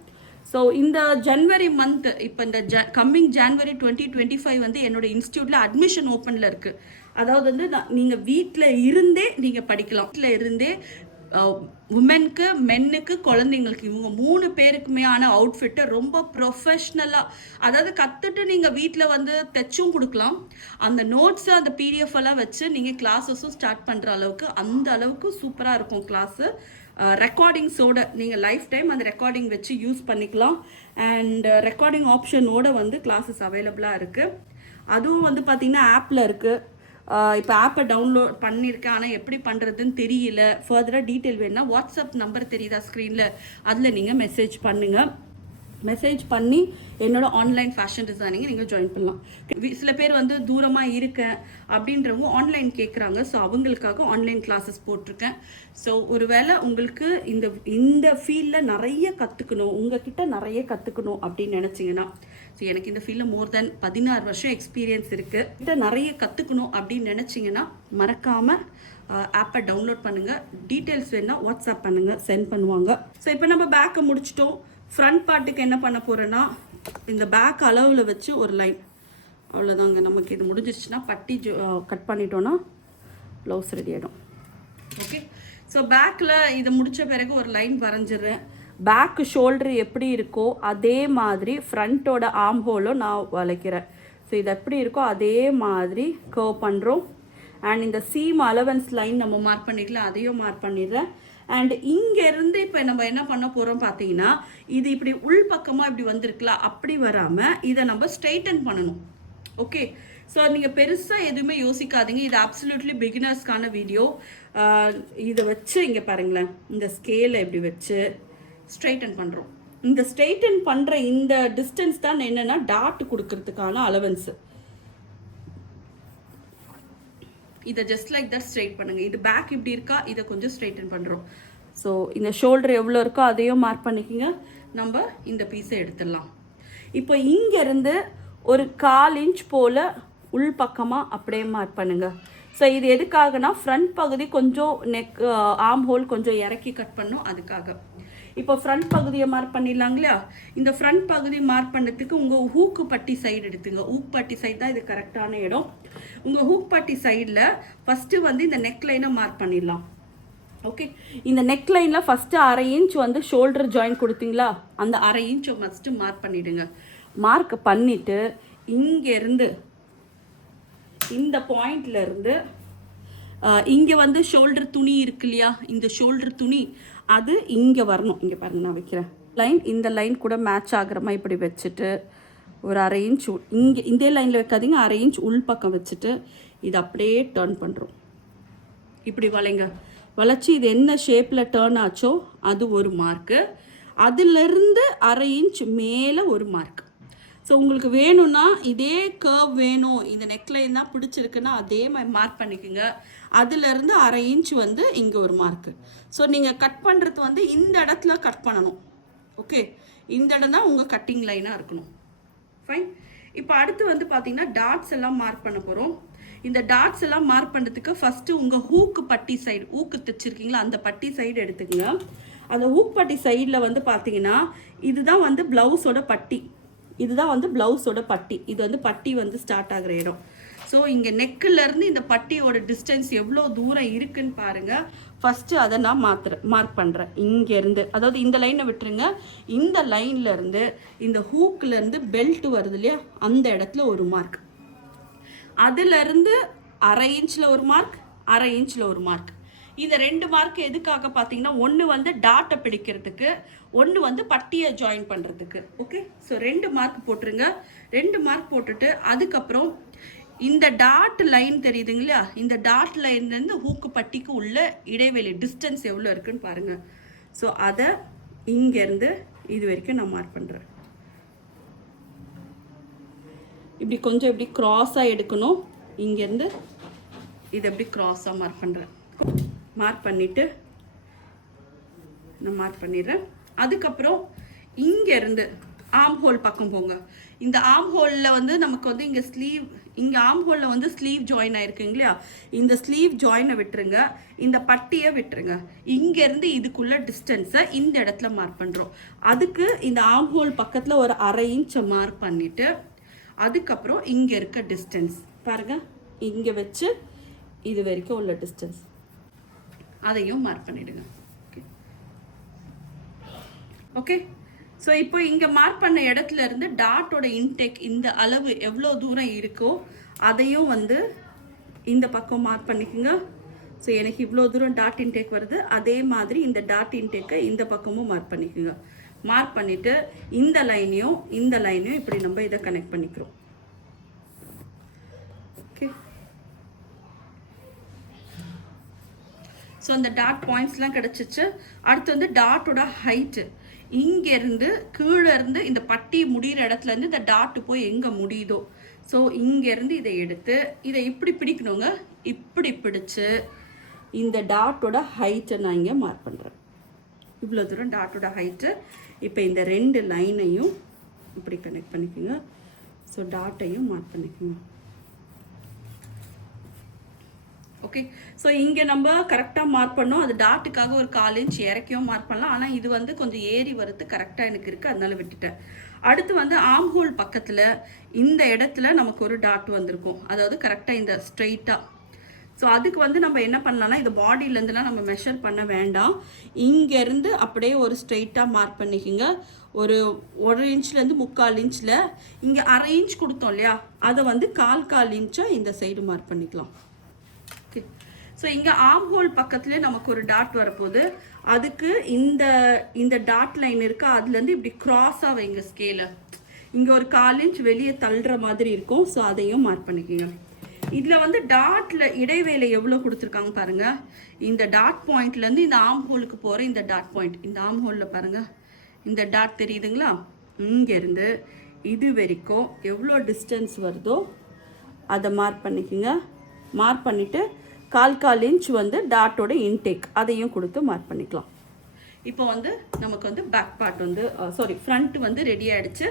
ஸோ இந்த ஜனவரி மந்த் இப்போ இந்த கம்மிங் ஜான்வரி 2025 வந்து என்னோட இன்ஸ்டியூட்டில் அட்மிஷன் ஓப்பனில் இருக்குது. அதாவது வந்து நீங்கள் வீட்டில் இருந்தே நீங்கள் படிக்கலாம். வீட்டில் இருந்தே உமனுக்கு, மென்னுக்கு, குழந்தைங்களுக்கு இவங்க 3 பேருக்குமே ஆன அவுட்ஃபிட்டை ரொம்ப ப்ரொஃபஷ்னலாக, அதாவது கற்றுட்டு நீங்கள் வீட்டில் வந்து தைச்சும் கொடுக்கலாம். அந்த நோட்ஸு அந்த பிடிஎஃப் எல்லாம் வச்சு நீங்கள் கிளாஸஸும் ஸ்டார்ட் பண்ணுற அளவுக்கு அந்த அளவுக்கு சூப்பராக இருக்கும் கிளாஸு. ரெக்கார்டிங்ஸோட நீங்கள் லைஃப் டைம் அந்த ரெக்கார்டிங் வச்சு யூஸ் பண்ணிக்கலாம். அண்ட் ரெக்கார்டிங் ஆப்ஷனோட வந்து கிளாஸஸ் அவைலபிளாக இருக்குது. அதுவும் வந்து பார்த்திங்கன்னா ஆப்பில் இருக்குது. இப்போ ஆப்பை டவுன்லோட் பண்ணியிருக்கேன். ஆனால் எப்படி பண்ணுறதுன்னு தெரியல. ஃபர்தராக டீட்டெயில் வேணுன்னா வாட்ஸ்அப் நம்பர் தெரியுதா ஸ்க்ரீனில், அதில் நீங்கள் மெசேஜ் பண்ணுங்கள். மெசேஜ் பண்ணி என்னோட ஆன்லைன் ஃபேஷன் டிசைனிங்கை நீங்கள் ஜாயின் பண்ணலாம். சில பேர் வந்து தூரமாக இருக்கேன் அப்படின்றவங்க ஆன்லைன் கேட்குறாங்க. ஸோ அவங்களுக்காக ஆன்லைன் கிளாஸஸ் போட்டிருக்கேன். ஸோ ஒருவேளை உங்களுக்கு இந்த ஃபீல்டில் நிறைய கற்றுக்கணும், உங்ககிட்ட நிறைய கற்றுக்கணும் அப்படின்னு நினச்சிங்கன்னா, ஸோ எனக்கு இந்த ஃபீல்டில் மோர் தென் 16 வருஷம் எக்ஸ்பீரியன்ஸ் இருக்குது, கிட்ட நிறைய கற்றுக்கணும் அப்படின்னு நினச்சிங்கன்னா மறக்காமல் ஆப்பை டவுன்லோட் பண்ணுங்கள். டீட்டெயில்ஸ் வேணுன்னா வாட்ஸ்அப் பண்ணுங்கள், சென்ட் பண்ணுவாங்க. ஸோ இப்போ நம்ம பேக்கை முடிச்சிட்டோம். ஃப்ரண்ட் பார்ட்டுக்கு என்ன பண்ண போகிறேன்னா இந்த பேக் அளவில் வச்சு ஒரு லைன், அவ்வளோதாங்க. நமக்கு இது முடிஞ்சிருச்சுன்னா பட்டி கட் பண்ணிட்டோன்னா ப்ளவுஸ் ரெடி ஆகிடும். ஓகே. ஸோ பேக்கில் இதை முடித்த பிறகு ஒரு லைன் வரைஞ்சிடுறேன். பேக்கு ஷோல்டர் எப்படி இருக்கோ அதே மாதிரி ஃப்ரண்ட்டோட ஆர்ம் ஹோலும் நான் வளைக்கிறேன். ஸோ இது எப்படி இருக்கோ அதே மாதிரி கர்வ் பண்ணுறோம். அண்ட் இந்த சீம் அலவன்ஸ் லைன் நம்ம மார்க் பண்ணிக்கலாம், அதையும் மார்க் பண்ணிடுறேன். அண்ட் இங்கேருந்து இப்போ நம்ம என்ன பண்ண போகிறோம் பார்த்தீங்கன்னா, இது இப்படி உள் பக்கமாக இப்படி வந்திருக்கலாம், அப்படி வராமல் இதை நம்ம ஸ்ட்ரெயிட்டன் பண்ணணும். ஓகே. ஸோ நீங்கள் பெருசாக எதுவுமே யோசிக்காதீங்க. இது அப்சல்யூட்லி பிகினர்ஸ்க்கான வீடியோ. இதை வச்சு இங்கே பாருங்களேன், இந்த ஸ்கேலை இப்படி வச்சு ஸ்ட்ரைட்டன் பண்ணுறோம். இந்த ஸ்ட்ரைட்டன் பண்ணுற இந்த டிஸ்டன்ஸ் தான் என்னென்னா டாட் கொடுக்கறதுக்கான அலவன்ஸு. இதை ஜஸ்ட் லைக் தட் ஸ்ட்ரைட் பண்ணுங்கள். இது பேக் இப்படி இருக்கா, இதை கொஞ்சம் ஸ்ட்ரைட்டன் பண்ணுறோம். ஸோ இந்த ஷோல்டர் எவ்வளோ இருக்கோ அதையும் மார்க் பண்ணிக்கோங்க. நம்ம இந்த பீஸை எடுத்துடலாம். இப்போ இங்கேருந்து ஒரு 1/4 இன்ச் போல் உள் பக்கமாக அப்படியே மார்க் பண்ணுங்கள். ஸோ இது எதுக்காகனா ஃப்ரண்ட் பகுதி கொஞ்சம் நெக் ஆர்ம் ஹோல் கொஞ்சம் இறக்கி கட் பண்ணும், அதுக்காக. இப்போ ஃப்ரண்ட் பகுதியை மார்க் பண்ணிடலாங்க இல்லையா? இந்த ஃப்ரண்ட் பகுதி மார்க் பண்ணதுக்கு உங்கள் ஹூக்கு பட்டி சைடு எடுத்துங்க. ஹூக் பட்டி சைடு தான் இது கரெக்டான இடம். உங்கள் ஹூக் பட்டி சைடில் ஃபஸ்ட்டு வந்து இந்த நெக் லைனை மார்க் பண்ணிடலாம். ஓகே, இந்த நெக் லைனில் ஃபஸ்ட்டு 1/2 இன்ச் வந்து ஷோல்டர் ஜாயின் கொடுத்தீங்களா, அந்த 1/2 இன்ச்சை ஃபஸ்ட்டு மார்க் பண்ணிவிடுங்க. மார்க் பண்ணிவிட்டு இங்கேருந்து இந்த பாயிண்ட்லேருந்து இங்கே வந்து ஷோல்டர் துணி இருக்கு இல்லையா, இந்த ஷோல்டர் துணி அது இங்கே வரணும். இங்கே பாருங்க, நான் வைக்கிறேன் லைன். இந்த லைன் கூட மேட்ச் ஆகிற மாதிரி இப்படி வச்சுட்டு ஒரு 1/2 இன்ச் இங்கே இந்த லைனில் வைக்காதீங்க, 1/2 இன்ச் உள் பக்கம் வச்சுட்டு இது அப்படியே டர்ன் பண்ணுறோம். இப்படி வளைங்க. வளைச்சி இது என்ன ஷேப்பில் டர்ன் ஆச்சோ அது ஒரு மார்க்கு. அதுலேருந்து 1/2 இன்ச் மேலே ஒரு மார்க். ஸோ உங்களுக்கு வேணும்னா இதே கர்வ் வேணும், இந்த நெக்லைன் தான் பிடிச்சிருக்குன்னா அதே மாதிரி மார்க் பண்ணிக்கோங்க. அதுலேருந்து 1/2 இன்ச் வந்து இங்கே ஒரு மார்க்கு. ஸோ நீங்கள் கட் பண்ணுறது வந்து இந்த இடத்துல கட் பண்ணணும். ஓகே, இந்த இடம் தான் உங்கள் கட்டிங் லைனாக இருக்கணும். ஃபைன். இப்போ அடுத்து வந்து பார்த்தீங்கன்னா டாட்ஸ் எல்லாம் மார்க் பண்ண போகிறோம். இந்த டாட்ஸ் எல்லாம் மார்க் பண்ணுறதுக்கு ஃபஸ்ட்டு உங்கள் ஹூக்கு பட்டி சைடு, ஹூக்கு தைச்சிருக்கீங்களா அந்த பட்டி சைடு எடுத்துக்கங்க. அந்த ஹூக் பட்டி சைடில் வந்து பார்த்தீங்கன்னா இதுதான் வந்து ப்ளவுஸோட பட்டி. இதுதான் வந்து ப்ளவுஸோட பட்டி. இது வந்து பட்டி வந்து ஸ்டார்ட் ஆகிற இடம். ஸோ இங்கே நெக்கிலேருந்து இந்த பட்டியோட டிஸ்டன்ஸ் எவ்வளோ தூரம் இருக்குன்னு பாருங்கள். ஃபஸ்ட்டு அதை நான் மார்க் பண்ணுறேன். இங்கேருந்து, அதாவது இந்த லைனை விட்டுருங்க, இந்த லைன்லேருந்து இந்த ஹூக்லேருந்து பெல்ட் வருது இல்லையா, அந்த இடத்துல ஒரு மார்க். அதுலேருந்து 1/2 இன்ச்சில் ஒரு மார்க், 1/2 இன்ச்சில் ஒரு மார்க். இந்த 2 மார்க் எதுக்காக பார்த்தீங்கன்னா, ஒன்று வந்து டாட்டை பிடிக்கிறதுக்கு, ஒன்று வந்து பட்டியை ஜாயின் பண்ணுறதுக்கு. ஓகே, ஸோ 2 மார்க் போட்டுருங்க. 2 மார்க் போட்டுட்டு அதுக்கப்புறம் இந்த டாட் லைன் தெரியுதுங்களா, இந்த டாட் லைன்லேருந்து ஹூக்கு பட்டிக்கு உள்ள இடைவெளி டிஸ்டன்ஸ் எவ்வளோ இருக்குன்னு பாருங்கள். ஸோ அதை இங்கேருந்து இது வரைக்கும் நான் மார்க் பண்ணுறேன். இப்படி கொஞ்சம் இப்படி க்ராஸாக எடுக்கணும். இங்கேருந்து இது எப்படி க்ராஸாக மார்க் பண்ணுறேன். மார்க் பண்ணிவிட்டு நான் மார்க் பண்ணிடுறேன். அதுக்கப்புறம் இங்கேருந்து ஆர்ம் ஹோல் பக்கம் போங்க. இந்த ஆர்ம் ஹோலில் வந்து நமக்கு வந்து இங்கே ஸ்லீவ், இங்கே ஆர்ம் ஹோலில் வந்து ஸ்லீவ் ஜாயின் ஆகிருக்குங்க இல்லையா, இந்த ஸ்லீவ் ஜாயினை விட்டுருங்க, இந்த பட்டியை விட்டுருங்க. இங்கேருந்து இதுக்குள்ள டிஸ்டன்ஸை இந்த இடத்துல மார்க் பண்ணுறோம். அதுக்கு இந்த ஆர்ம் ஹோல் பக்கத்தில் ஒரு 1/2 இன்ச்சை மார்க் பண்ணிவிட்டு அதுக்கப்புறம் இங்கே இருக்க டிஸ்டன்ஸ் பாருங்கள், இங்கே வச்சு இது வரைக்கும் உள்ள டிஸ்டன்ஸ் அதையும் மார்க் பண்ணிவிடுங்க. Okay okay. ஸோ இப்போ இங்கே மார்க் பண்ண இடத்துல இருந்து டாட்டோட இன்டேக் இந்த அளவு எவ்வளோ தூரம் இருக்கோ அதையும் வந்து இந்த பக்கம் மார்க் பண்ணிக்கோங்க. ஸோ எனக்கு இவ்வளோ தூரம் டாட் இன்டேக் வருது, அதே மாதிரி இந்த டாட் இன்டேக்கை இந்த பக்கமும் மார்க் பண்ணிக்கோங்க. மார்க் பண்ணிவிட்டு இந்த லைனையும் இந்த லைனையும் இப்படி நம்ம இதை கனெக்ட் பண்ணிக்கிறோம். ஓகே. ஸோ அந்த டாட் பாயிண்ட்ஸ்லாம் கிடச்சிச்சு. அடுத்து வந்து டாட்டோட ஹைட்டு, இங்கேருந்து கீழே இருந்து இந்த பட்டி முடிகிற இடத்துலேருந்து இந்த டாட்டு போய் எங்கே முடியுதோ, ஸோ இங்கேருந்து இதை எடுத்து இதை இப்படி பிடிக்கணுங்க. இப்படி பிடிச்சு இந்த டாட்டோட ஹைட்டை நான் இங்கே மார்க் பண்ணுறேன். இவ்வளோ தூரம் டாட்டோட ஹைட்டு. இப்போ இந்த 2 லைனையும் இப்படி கனெக்ட் பண்ணிக்கோங்க. ஸோ டாட்டையும் மார்க் பண்ணிக்கோங்க. ஓகே. ஸோ இங்கே நம்ம கரெக்டாக மார்க் பண்ணோம். அது டாட்டுக்காக ஒரு 1/4 இன்ச் இறக்கியும் மார்க் பண்ணலாம். ஆனால் இது வந்து கொஞ்சம் ஏறி வரது கரெக்டாக எனக்கு இருக்குது, அதனால விட்டுட்டேன். அடுத்து வந்து ஆர்ம் ஹோல் பக்கத்தில் இந்த இடத்துல நமக்கு ஒரு டாட் வந்திருக்கும், அதாவது கரெக்டாக இந்த ஸ்ட்ரெயிட்டாக. ஸோ அதுக்கு வந்து நம்ம என்ன பண்ணலாம்னா, இது பாடியிலேருந்துலாம் நம்ம மெஷர் பண்ண வேண்டாம். இங்கேருந்து அப்படியே ஒரு ஸ்ட்ரெயிட்டாக மார்க் பண்ணிக்கோங்க. ஒரு 1 இன்ச்லேருந்து 3/4 இன்ச்சில் இங்கே 1/2 இன்ச் கொடுத்தோம் இல்லையா, அதை வந்து 1/4 இன்ச்சாக இந்த சைடு மார்க் பண்ணிக்கலாம். ஓகே. ஸோ இங்கே ஆர்ம் ஹோல் பக்கத்துலேயே நமக்கு ஒரு டாட் வரப்போகுது. அதுக்கு இந்த டாட் லைன் இருக்கா, அதுலேருந்து இப்படி க்ராஸாக வைங்க ஸ்கேலை. இங்கே ஒரு 1/4 இன்ச் வெளியே தள்ளுற மாதிரி இருக்கும். ஸோ அதையும் மார்க் பண்ணிக்கோங்க. இதில் வந்து டாட்டில் இடைவேளை எவ்வளோ கொடுத்துருக்காங்க பாருங்கள். இந்த டாட் பாயிண்ட்லேருந்து இந்த ஆம் ஹோலுக்கு போகிற இந்த டாட் பாயிண்ட், இந்த ஆம் ஹோலில் பாருங்கள், இந்த டாட் தெரியுதுங்களா? இங்கேருந்து இது வரைக்கும் எவ்வளோ டிஸ்டன்ஸ் வருதோ அதை மார்க் பண்ணிக்கோங்க. மார்க் பண்ணிவிட்டு 1/4 இன்ச் வந்து டாட்டோட இன்டேக் அதையும் கொடுத்து மார்க் பண்ணிக்கலாம். இப்போ வந்து நமக்கு வந்து பேக் பார்ட் வந்து ஃப்ரண்ட் வந்து ரெடி ஆகிடுச்சு.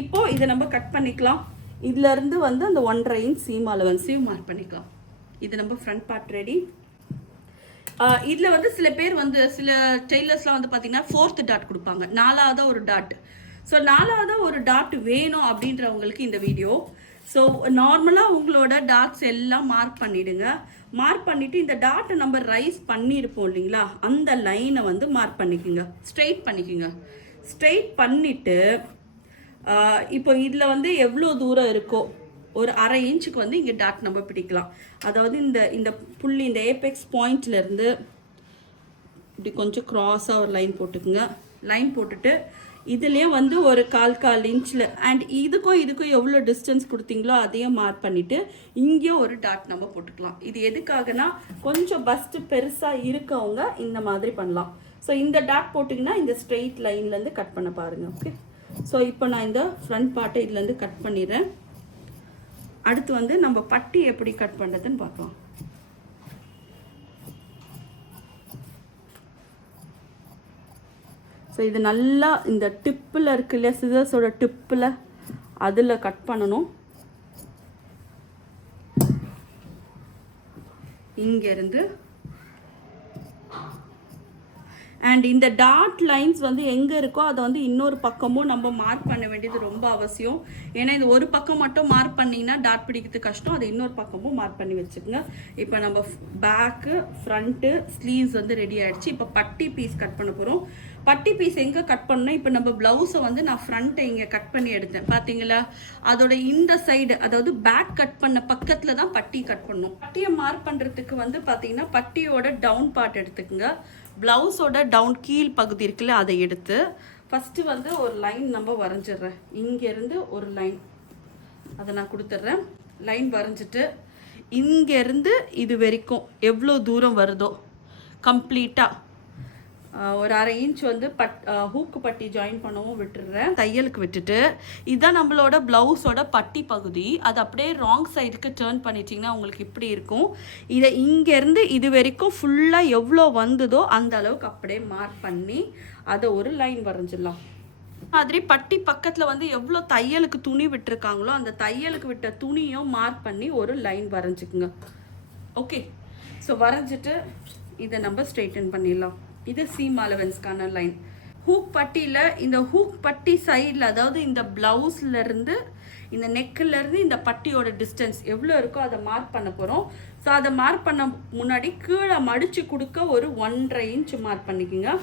இப்போது இதை நம்ம கட் பண்ணிக்கலாம். இதிலேருந்து வந்து அந்த 1.5 இன்ச் சீம் அலவன்ஸையும் மார்க் பண்ணிக்கலாம். இது நம்ம ஃப்ரண்ட் பார்ட் ரெடி. இதில் வந்து சில பேர் வந்து சில டெய்லர்ஸ்லாம் வந்து பார்த்திங்கன்னா 4th டாட் கொடுப்பாங்க, 4ஆவதாக ஒரு டாட். ஸோ 4ஆவதாக ஒரு டாட் வேணும் அப்படின்றவங்களுக்கு இந்த வீடியோ. ஸோ நார்மலாக உங்களோட டாட்ஸ் எல்லாம் மார்க் பண்ணிவிடுங்க. மார்க் பண்ணிவிட்டு இந்த டாட்டை நம்ம ரைஸ் பண்ணியிருப்போம் இல்லைங்களா, அந்த லைனை வந்து மார்க் பண்ணிக்கோங்க, ஸ்ட்ரெயிட் பண்ணிக்கோங்க. ஸ்ட்ரெயிட் பண்ணிவிட்டு இப்போ இதில் வந்து எவ்வளோ தூரம் இருக்கோ ஒரு 1/2 இன்ச்சுக்கு வந்து இங்கே டாட் நம்ம பிடிக்கலாம். அதாவது இந்த புள்ளி இந்த ஏபெக்ஸ் பாயிண்ட்லேருந்து இப்படி கொஞ்சம் க்ராஸாக ஒரு லைன் போட்டுக்குங்க. லைன் போட்டுட்டு இதுலேயே வந்து ஒரு 1/4 இன்ச்சில் அண்ட் இதுக்கும் எவ்வளோ டிஸ்டன்ஸ் கொடுத்தீங்களோ அதையும் மார்க் பண்ணிவிட்டு இங்கேயும் ஒரு டாட் நம்ம போட்டுக்கலாம். இது எதுக்காகனா கொஞ்சம் பஸ்ட்டு பெருசாக இருக்கவங்க இந்த மாதிரி பண்ணலாம். ஸோ இந்த டாட் போட்டிங்கன்னா இந்த ஸ்ட்ரெயிட் லைன்லேருந்து கட் பண்ண பாருங்கள். ஓகே, ஸோ இப்போ நான் இந்த ஃப்ரண்ட் பார்ட்டை இதுலேருந்து கட் பண்ணிடுறேன். அடுத்து வந்து நம்ம பட்டி எப்படி கட் பண்ணுறதுன்னு பார்க்கலாம். ஸோ இது நல்லா இந்த டிப்பில் இருக்கு இல்லையா, சிசர்ஸோட டிப்பில் அதில் கட் பண்ணணும். இங்கேருந்து அண்ட் இந்த டாட் லைன்ஸ் வந்து எங்கே இருக்கோ அதை வந்து இன்னொரு பக்கமும் நம்ம மார்க் பண்ண வேண்டியது ரொம்ப அவசியம். ஏன்னா இது ஒரு பக்கம் மட்டும் மார்க் பண்ணிங்கன்னா டாட் பிடிக்கிறது கஷ்டம், அதை இன்னொரு பக்கமும் மார்க் பண்ணி வச்சுக்கோங்க. இப்போ நம்ம பேக்கு ஃப்ரண்ட்டு ஸ்லீவ்ஸ் வந்து ரெடி ஆகிடுச்சு. இப்போ பட்டி பீஸ் கட் பண்ண போகிறோம். பட்டி பீஸ் எங்கே கட் பண்ணணும், இப்போ நம்ம ப்ளவுஸை வந்து நான் ஃப்ரண்ட்டை இங்கே கட் பண்ணி எடுத்தேன் பார்த்தீங்களா, அதோட இந்த சைடு அதாவது பேக் கட் பண்ண பக்கத்தில் தான் பட்டி கட் பண்ணணும். பட்டியை மார்க் பண்ணுறதுக்கு வந்து பார்த்தீங்கன்னா பட்டியோட டவுன் பார்ட் எடுத்துக்கோங்க. ப்ளவுஸோட டவுன் கீழ் பகுதி இருக்குல்ல அதை எடுத்து ஃபஸ்ட்டு வந்து ஒரு லைன் நம்ம வரைஞ்சிட்றேன். இங்கேருந்து ஒரு லைன் அதை நான் கொடுத்துட்றேன். லைன் வரைஞ்சிட்டு இங்கேருந்து இது வரைக்கும் எவ்வளோ தூரம் வருதோ கம்ப்ளீட்டாக ஒரு 1/2 இன்ச் வந்து ஹூக்கு பட்டி ஜாயின் பண்ணவும் விட்டுடுறேன். தையலுக்கு விட்டுட்டு இதுதான் நம்மளோட ப்ளவுஸோட பட்டி பகுதி. அது அப்படியே ராங் சைடுக்கு டேர்ன் பண்ணிச்சிங்கன்னா உங்களுக்கு இப்படி இருக்கும். இதை இங்கேருந்து இது வரைக்கும் ஃபுல்லாக எவ்வளோ வந்ததோ அந்த அளவுக்கு அப்படியே மார்க் பண்ணி அதை ஒரு லைன் வரைஞ்சிடலாம். மாதிரி பட்டி பக்கத்தில் வந்து எவ்வளோ தையலுக்கு துணி விட்டுருக்காங்களோ அந்த தையலுக்கு விட்ட துணியும் மார்க் பண்ணி ஒரு லைன் வரைஞ்சிக்குங்க. ஓகே, ஸோ வரைஞ்சிட்டு இதை நம்ம ஸ்ட்ரெயிட்டன் பண்ணிடலாம். இது சீம் அலவன்ஸ்க்கான லைன். ஹூக் பட்டியில் இந்த ஹூக் பட்டி சைடில் அதாவது இந்த ப்ளவுஸ்லேருந்து இந்த நெக்கிலேருந்து இந்த பட்டியோட டிஸ்டன்ஸ் எவ்வளோ இருக்கோ அதை மார்க் பண்ண போகிறோம். ஸோ அதை மார்க் பண்ண முன்னாடி கீழே மடித்து கொடுக்க ஒரு 1.5 இன்ச் மார்க் பண்ணிக்கோங்க.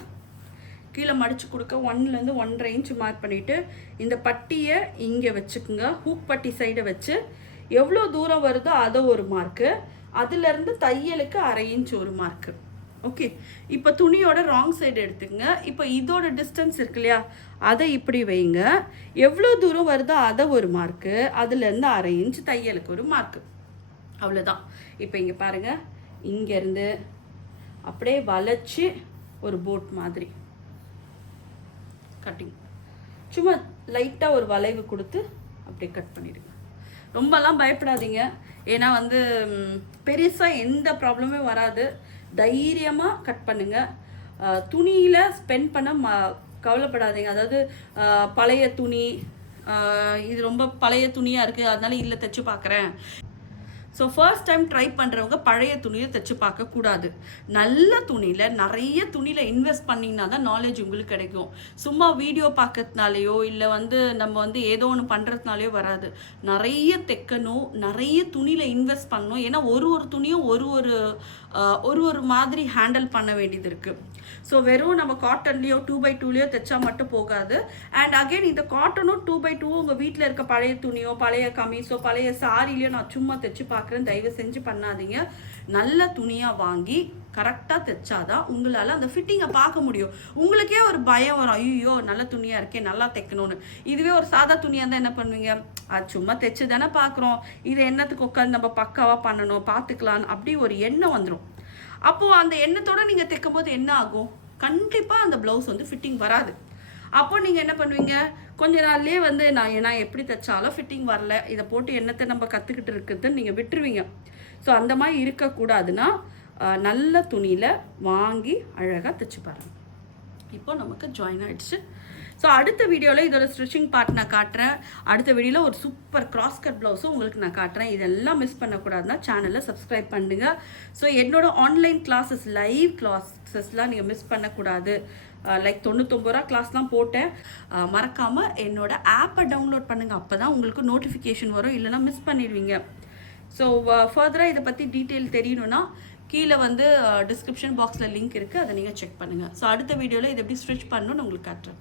கீழே மடித்து கொடுக்க 1லேருந்து 1.5 இன்ச் மார்க் பண்ணிவிட்டு இந்த பட்டியை இங்கே வச்சுக்குங்க. ஹூக் பட்டி சைடை வச்சு எவ்வளோ தூரம் வருதோ அதை ஒரு மார்க்கு, அதுலேருந்து தையலுக்கு 1/2 இன்ச் ஒரு மார்க்கு. ஓகே, இப்போ துணியோட ராங் சைடு எடுத்துக்கங்க. இப்போ இதோட டிஸ்டன்ஸ் இருக்கு இல்லையா அதை இப்படி வைங்க. எவ்வளோ தூரம் வருதோ அதை ஒரு மார்க்கு, அதுலேருந்து 1/2 இன்ச் தையலுக்கு ஒரு மார்க்கு. அவ்வளோதான். இப்போ இங்கே பாருங்கள், இங்கேருந்து அப்படியே வளைச்சி ஒரு போட் மாதிரி கட்டிங், சும்மா லைட்டாக ஒரு வளைவு கொடுத்து அப்படியே கட் பண்ணிடுங்க. ரொம்பலாம் பயப்படாதீங்க, ஏன்னா வந்து பெருசாக எந்த ப்ராப்ளமே வராது. தைரியமாக கட் பண்ணுங்கள். துணியில் ஸ்பெண்ட் பண்ண கவலைப்படாதீங்க. அதாவது பழைய துணி, இது ரொம்ப பழைய துணியாக இருக்குது அதனால இல்லை தைச்சு பார்க்குறேன். ஸோ ஃபர்ஸ்ட் டைம் ட்ரை பண்ணுறவங்க பழைய துணியில் தைச்சு பார்க்கக்கூடாது. நல்ல துணியில் நிறைய துணியில் இன்வெஸ்ட் பண்ணிங்கன்னா தான் நாலேஜ் உங்களுக்கு கிடைக்கும். சும்மா வீடியோ பார்க்கறதுனாலையோ இல்லை வந்து நம்ம வந்து ஏதோ ஒன்று பண்ணுறதுனாலையோ வராது. நிறைய தைக்கணும், நிறைய துணியில் இன்வெஸ்ட் பண்ணணும். ஏன்னா ஒரு துணியும் ஒரு மாதிரி ஹேண்டில் பண்ண வேண்டியது இருக்குது. ஸோ வெறும் நம்ம காட்டன்லேயோ 2x2லையோ தைச்சா மட்டும் போகாது. அண்ட் அகெயின் இந்த காட்டனும் 2x2 உங்கள் வீட்டில் இருக்க பழைய துணியோ பழைய கமீஸோ பழைய சாரிலையோ நான் சும்மா தைச்சு பார்க்குறேன், தயவு செஞ்சு பண்ணாதீங்க. நல்ல துணியாக வாங்கி கரெக்டாக தைச்சாதான் உங்களால் அந்த ஃபிட்டிங்கை பார்க்க முடியும். உங்களுக்கே ஒரு பயம் வரும், ஐயோ நல்ல துணியாக இருக்கே, நல்லா தைக்கணும்னு. இதுவே ஒரு சாதா துணியாக இருந்தால் என்ன பண்ணுவீங்க, அது சும்மா தைச்சு தானே பார்க்குறோம், இது என்னத்துக்கு உட்காந்து நம்ம பக்காவாக பண்ணணும், பார்த்துக்கலான்னு அப்படி ஒரு எண்ணம் வந்துடும். அப்போது அந்த எண்ணத்தோடு நீங்கள் தைக்கும் போது என்ன ஆகும், கண்டிப்பாக அந்த ப்ளவுஸ் வந்து ஃபிட்டிங் வராது. அப்போ நீங்கள் என்ன பண்ணுவீங்க, கொஞ்ச நாள்லேயே வந்து நான் எப்படி தைச்சாலும் ஃபிட்டிங் வரல, இதை போட்டு என்னத்தை நம்ம கற்றுக்கிட்டு இருக்குதுன்னு நீங்கள் விட்டுருவீங்க. ஸோ அந்த மாதிரி இருக்கக்கூடாதுன்னா நல்ல துணியில் வாங்கி அழகாக தைச்சு பாருங்கள். இப்போ நமக்கு ஜாயின் ஆகிடுச்சு. ஸோ அடுத்த வீடியோவில் இதோட ஸ்டிச்சிங் பார்ட் நான் காட்டுறேன். அடுத்த வீடியோவில் ஒரு சூப்பர் கிராஸ் கட் ப்ளவுஸும் உங்களுக்கு நான் காட்டுறேன். இதெல்லாம் மிஸ் பண்ணக்கூடாதுன்னா சேனலை சப்ஸ்கிரைப் பண்ணுங்கள். ஸோ என்னோட ஆன்லைன் கிளாஸஸ், லைவ் கிளாஸஸ்லாம் நீங்கள் மிஸ் பண்ணக்கூடாது. லைக் 99 ரூபா கிளாஸ்லாம் போட்டேன். மறக்காமல் என்னோட ஆப்பை டவுன்லோட் பண்ணுங்கள். அப்போ தான் உங்களுக்கு நோட்டிஃபிகேஷன் வரும், இல்லைனா மிஸ் பண்ணிடுவீங்க. ஸோ ஃபர்தராக இதை பற்றி டீட்டெயில் தெரியணுன்னா கீழே வந்து டிஸ்கிரிப்ஷன் பாக்ஸில் லிங்க் இருக்குது, அதை நீங்கள் செக் பண்ணுங்கள். ஸோ அடுத்த வீடியோவில் இதை எப்படி ஸ்டிச் பண்ணணும்னு உங்களுக்கு காட்டுறேன்.